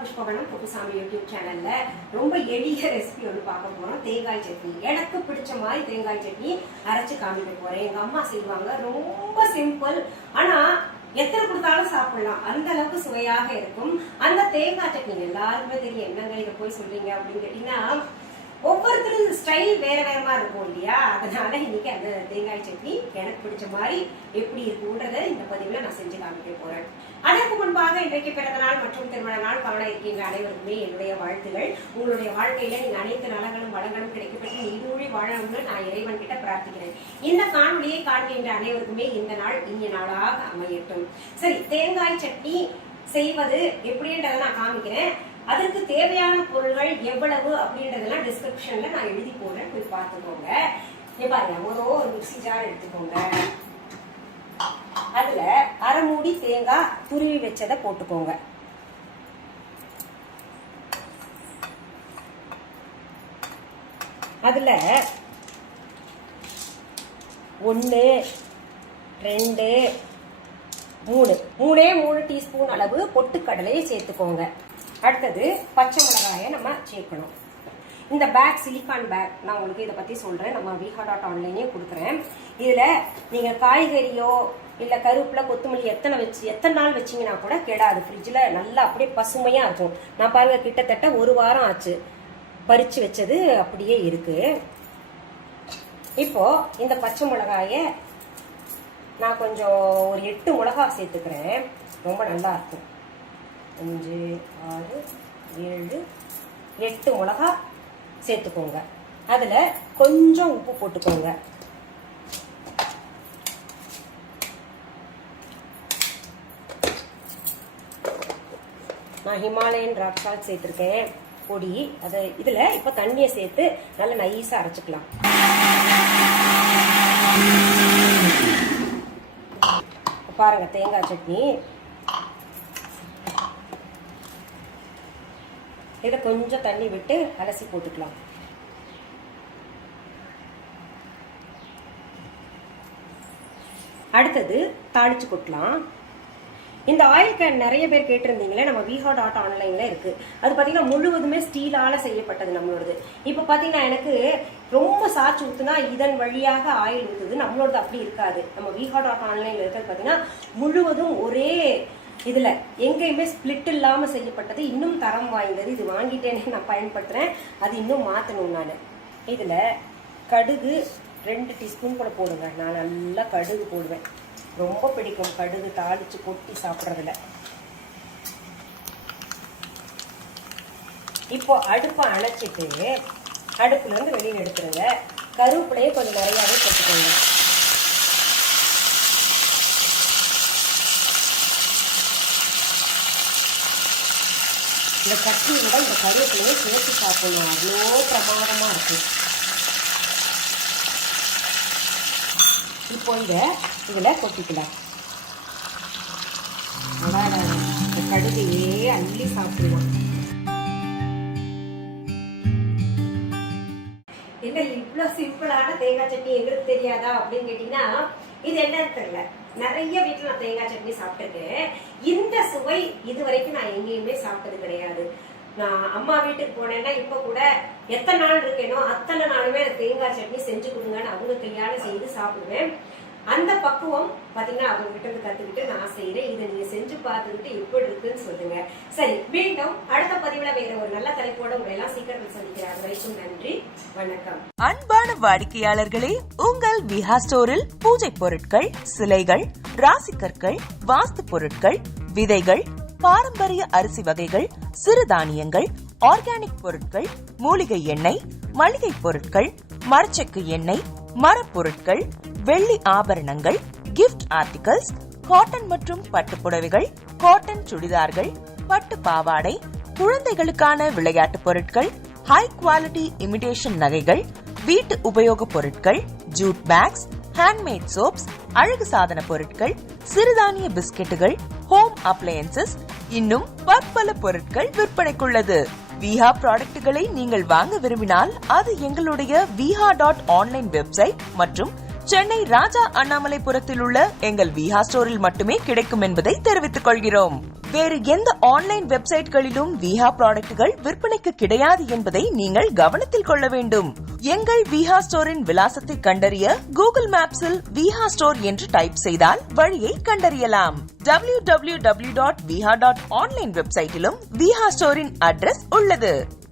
புஷ்பாவனம்குppusamy YouTube சேனல்ல ரொம்ப எளிய ரெசிபி ஒன்று பார்க்க போறோம். தேங்காய் சட்னி. எனக்கு பிடிச்ச மாதிரி தேங்காய் சட்னி அரைச்சு காமிக்க போறேன். எங்க அம்மா செய்வாங்க, ரொம்ப சிம்பிள். ஆனா எத்தனை கொடுத்தாலும் சாப்பிடலாம், அந்த அளவுக்கு சுவையாக இருக்கும். அந்த தேங்காய் சட்னி எல்லாருமே தெரியும். என்னங்க இதை போய் சொல்றீங்க அப்படின்னு கேட்டீங்கன்னா, ஒவ்வொருத்தரும் ஸ்டைல் வேற வேற மாதிரி இருக்கும் இல்லையா? அதனால இன்னைக்கு அந்த தேங்காய் சட்னி எனக்கு பிடிச்ச மாதிரி எப்படி இருக்குன்றத இந்த பதிவுல நான் செஞ்சு காமிக்க போறேன். அதற்கு முன்பாக இன்றைக்கு பிறந்த நாள் மற்றும் திருமண நாள் காண இருக்கின்ற அனைவருக்குமே என்னுடைய வாழ்த்துகள். உங்களுடைய வாழ்க்கையில நீங்க அனைத்து நலங்களும் வளங்களும் கிடைக்கப்பட்டு நீடூழி வாழணும்னு நான் இறைவன் கிட்ட பிரார்த்திக்கிறேன். இந்த காணொலியை காண்கின்ற அனைவருக்குமே இந்த நாள் இனிய நாளாக அமையட்டும். சரி, தேங்காய் சட்னி செய்வது எப்படின்றத நான் காமிக்கிறேன். அதற்கு தேவையான பொருள்கள் எவ்வளவு அப்படின்றதெல்லாம் டிஸ்கிரிப்ஷன்ல நான் எழுதி போடுறேன், போய் பார்த்துக்கோங்க. பாருங்க, ஒரு மிக்ஸி ஜார் எடுத்துக்கோங்க. அதுல அரை மூடி தேங்காய் துருவி வச்சதை போட்டுக்கோங்க. அதுல 1 2 3 டீஸ்பூன் அளவு பொட்டுக்கடலையை சேர்த்துக்கோங்க. அடுத்தது பச்சை மிளகாயை நம்ம சேர்க்கணும். இந்த பேக் சிலிக்கான் பேக் நான் உங்களுக்கு இதை பத்தி சொல்றேன். நம்ம viha.online கொடுக்குறேன். இதுல நீங்க காய்கறியோ இல்ல கருவேப்பிலை கொத்தமல்லி எத்தனை நாள் வச்சீங்கன்னா கூட கெடாது. ஃப்ரிட்ஜ்ல நல்லா அப்படியே பசுமையா இருக்கும். நான் பாருங்க, கிட்டத்தட்ட 1 வாரம் ஆச்சு பறிச்சு வச்சது, அப்படியே இருக்கு. இப்போ இந்த பச்சை மிளகாய நான் கொஞ்சம் ஒரு 8 மிளகாய் சேர்த்துக்கிறேன். ரொம்ப நல்லா இருக்கும். 5 6 7 8 மிளகாய் சேர்த்துக்கோங்க. அதுல கொஞ்சம் உப்பு போட்டுக்கோங்க. நான் ஹிமாலயன் ராக் சால்ட் சேர்த்திருக்கேன் பொடி. அதை இதுல இப்ப தண்ணியை சேர்த்து நல்லா நைஸா அரைச்சுக்கலாம். பாருங்க, தேங்காய் சட்னி. இதை கொஞ்சம் தண்ணி விட்டு அலசி போட்டுக்கலாம். அடுத்தது தாளிச்சு கொட்டலாம். இந்த ஆயில் கேன் நிறைய பேர் கேட்டிருந்தீங்களே, நம்ம viha.online இருக்கு. அது பாத்தீங்கன்னா முழுவதுமே ஸ்டீலால செய்யப்பட்டது நம்மளோடது. இப்ப பாத்தீங்கன்னா எனக்கு ரொம்ப சாச்சு ஊத்துனா இதன் வழியாக ஆயில் ஊத்துது. நம்மளோடது அப்படி இருக்காது. நம்ம viha.online இருக்கிறது பாத்தீங்கன்னா முழுவதும் ஒரே இதுல எங்கேயுமே ஸ்பிளிட் இல்லாம செய்யப்பட்டது. இன்னும் தரம் வாய்ந்தது. இது வாங்கிட்டேனே நான் பயன்படுத்துறேன். அது இன்னும் மாத்தணும். நான் இதுல கடுகு 2 டீஸ்பூன் கூட போடுங்க. நான் நல்லா கடுகு போடுவேன். ரொம்ப பிடிக்கும் கடுகு தாளிச்சு கொட்டி சாப்பிட்றதுல. இப்போ அடுப்பை அணைச்சிட்டு அடுப்புல இருந்து வெளியில் எடுத்துருங்க. கருவேப்பிலையே கொஞ்சம் நிறையாவே போட்டுக்கோங்க. இந்த சட்னியோட இந்த கருவேப்பிலையை சேர்த்து சாப்பிடணும். அவ்வளோ பிரமாதமா இருக்கு. இப்போ இதுல கொட்டிக்கலாம். இந்த கடுகையே அள்ளி சாப்பிடுவோம். என்ன இவ்வளவு சிம்பிளான தேங்காய் சட்னி எங்களுக்கு தெரியாதா அப்படின்னு கேட்டீங்கன்னா, இது என்னன்னு தெரியல. நிறைய வீட்டுல நான் தேங்காய் சட்னி சாப்பிட்டுருக்கேன். இந்த சுவை இது வரைக்கும் நான் எங்கேயுமே சாப்பிட்டது கிடையாது. நான் அம்மா வீட்டுக்கு போனேன்னா இப்ப கூட எத்தனை நாள் இருக்கேனோ அத்தனை நாளுமே தேங்காய் சட்னி செஞ்சு கொடுங்கன்னு அவங்க கையால செய்து சாப்பிடுவேன். அந்த பக்குவம் பாத்தீங்கன்னா அவங்க கிட்ட இருந்து கத்துக்கிட்டு நான் செய்யறேன். இதை நீங்க செஞ்சு பார்த்துக்கிட்டு எப்படி இருக்குன்னு சொல்லுங்க. சரி, மீண்டும் அடுத்த பதிவுல வேற ஒரு நல்ல தலைப்போட உங்களை எல்லாம் சீக்கிரத்தில் சந்திக்கிறேன். அது வரைக்கும் நன்றி, வணக்கம். அன்பான வாடிக்கையாளர்களே, உங்கள் விஹா ஸ்டோரில் பூஜை பொருட்கள், சிலைகள், ராசி கற்கள், வாஸ்து பொருட்கள், விதைகள், பாரம்பரிய அரிசி வகைகள், சிறுதானியங்கள், ஆர்கானிக் பொருட்கள், மூலிகை எண்ணெய், மளிகை பொருட்கள், மரச்செக்கு எண்ணெய், மரப்பொருட்கள், வெள்ளி ஆபரணங்கள், கிஃப்ட் ஆர்டிகல்ஸ், காட்டன் மற்றும் பட்டு புடவைகள், காட்டன் சுடிதார்கள், பட்டு பாவாடை, குழந்தைகளுக்கான விளையாட்டு பொருட்கள், ஹை குவாலிட்டி இமிடேஷன் நகைகள், வீட்டு உபயோக பொருட்கள், ஜூட் பேக்ஸ், ஹேண்ட்மேட் சோப்ஸ், அழகு சாதன பொருட்கள், சிறுதானிய பிஸ்கெட்டுகள், ஹோம் அப்ளையன்சஸ், இன்னும் பற்பல பொருட்கள் விற்பனைக்குள்ளது. விஹா ப்ராடக்ட்களை நீங்கள் வாங்க விரும்பினால் அது எங்களுடைய viha.online வெப்சைட் மற்றும் சென்னை ராஜா அண்ணாமலைபுரத்தில் உள்ள எங்கள் விஹா ஸ்டோரில் மட்டுமே கிடைக்கும் என்பதை தெரிவித்துக் கொள்கிறோம். வேறு எந்த ஆன்லைன் வெப்சைட்களிலும் விஹா ப்ராடக்ட்கள் விற்பனைக்கு கிடையாது என்பதை நீங்கள் கவனத்தில் கொள்ள வேண்டும். எங்கள் விஹா ஸ்டோரின் விலாசத்தை கண்டறிய கூகுள் மேப்ஸில் விஹா ஸ்டோர் என்று டைப் செய்தால் வழியை கண்டறியலாம். www.viha.online வெப்சைட்டிலும் விஹா ஸ்டோரின் அட்ரஸ் உள்ளது.